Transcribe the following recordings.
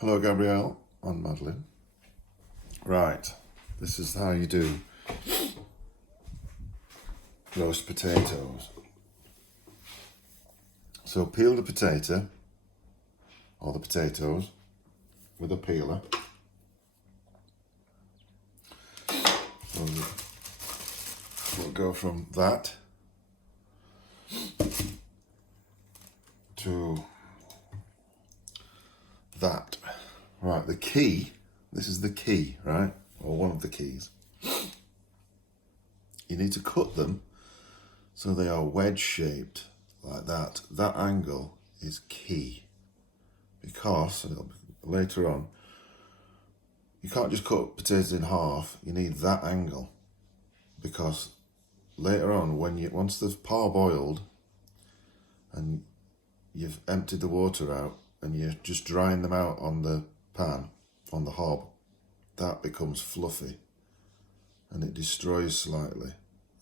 Hello, Gabrielle and Madeline. Right, this is how you do roast potatoes. So peel the potato, or the potatoes, with a peeler. So we'll go from that to that. Right, the key, this is the key, right? Or one of the keys. You need to cut them so they are wedge shaped like that. That angle is key because later on, you can't just cut potatoes in half. You need that angle because later on, once they've parboiled and you've emptied the water out and you're just drying them out on the pan, on the hob, that becomes fluffy and it destroys slightly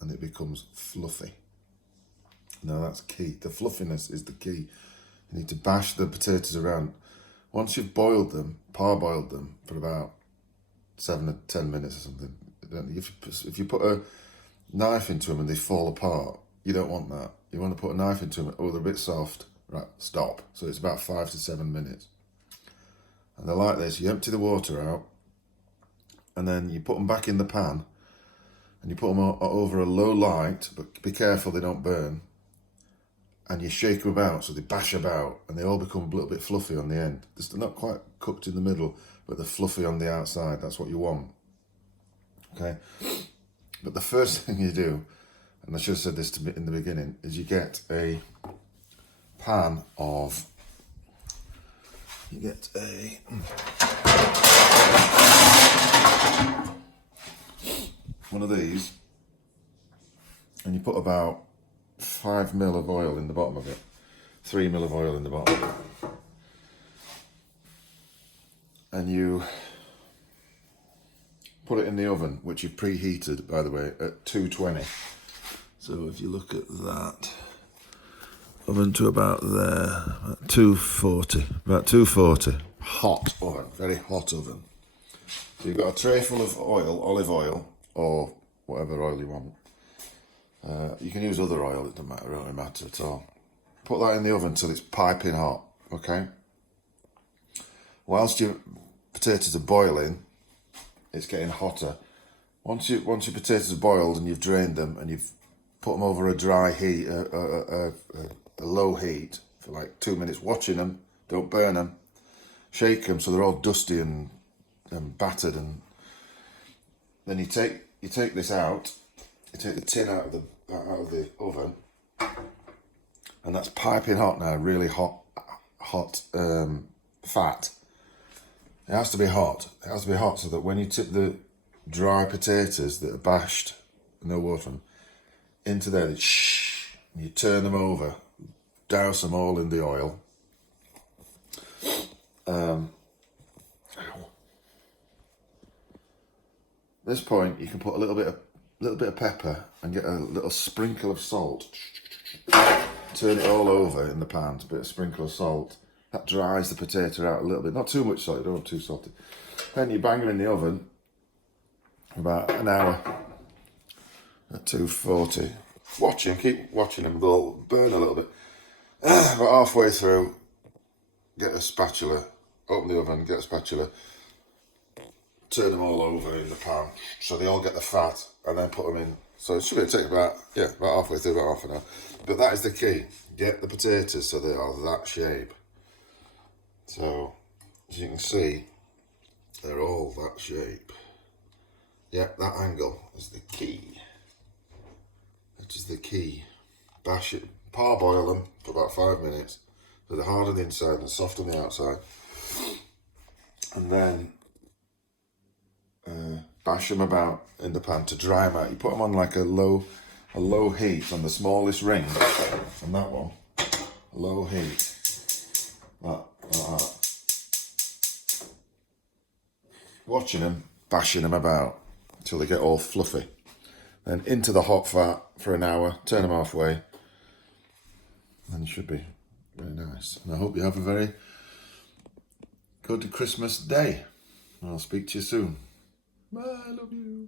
and it becomes fluffy. Now that's key. The fluffiness is the key. You need to bash the potatoes around. Once you've boiled them, parboiled them for about 7 or 10 minutes or something, if you put a knife into them and they fall apart, you don't want that. You want to put a knife into them, oh, they're a bit soft, right, stop. So it's about 5 to 7 minutes. And they're like this. You empty the water out and then you put them back in the pan and you put them over a low light, but be careful they don't burn. And you shake them about so they bash about and they all become a little bit fluffy on the end. They're not quite cooked in the middle, but they're fluffy on the outside. That's what you want. Okay? But the first thing you do, and I should have said this in the beginning, is you get a pan of... You get one of these and you put about 5 mil of oil in the bottom of it, 3 mil of oil in the bottom of it, and you put it in the oven, which you've preheated, by the way, at 220. So if you look at that, oven to about there, about 240, hot oven, very hot oven. So you've got a tray full of oil, olive oil, or whatever oil you want. You can use other oil, it doesn't really matter at all. Put that in the oven till it's piping hot, okay? Whilst your potatoes are boiling, it's getting hotter. Once your potatoes are boiled and you've drained them and you've put them over a dry heat, a low heat for like 2 minutes, watching them, don't burn them, shake them so they're all dusty and battered, and then you take this out. You take the tin out of the oven, and that's piping hot now, really hot fat. It has to be hot. It has to be hot so that when you tip the dry potatoes that are bashed, no water on them, into there, and you turn them over, douse them all in the oil. At this point, you can put a little bit of pepper and get a little sprinkle of salt. Turn it all over in the pan, a bit of sprinkle of salt. That dries the potato out a little bit. Not too much salt, you don't want too salty. Then you bang them in the oven for about an hour at 240. Keep watching them, they'll burn a little bit. About halfway through, get a spatula, open the oven, get a spatula, turn them all over in the pan so they all get the fat, and then put them in. So it should take about halfway through, about half an hour. But that is the key. Get the potatoes so they are that shape. So as you can see, they're all that shape. Yeah, that angle is the key. That is the key. Bash it, parboil them for about 5 minutes so they're hard on the inside and soft on the outside. And then bash them about in the pan to dry them out. You put them on like a low heat on the smallest ring, and that one, low heat, like that. Watching them, bashing them about until they get all fluffy. Then into the hot fat for an hour, turn them halfway, and it should be very nice. And I hope you have a very good Christmas day. I'll speak to you soon. Bye, I love you.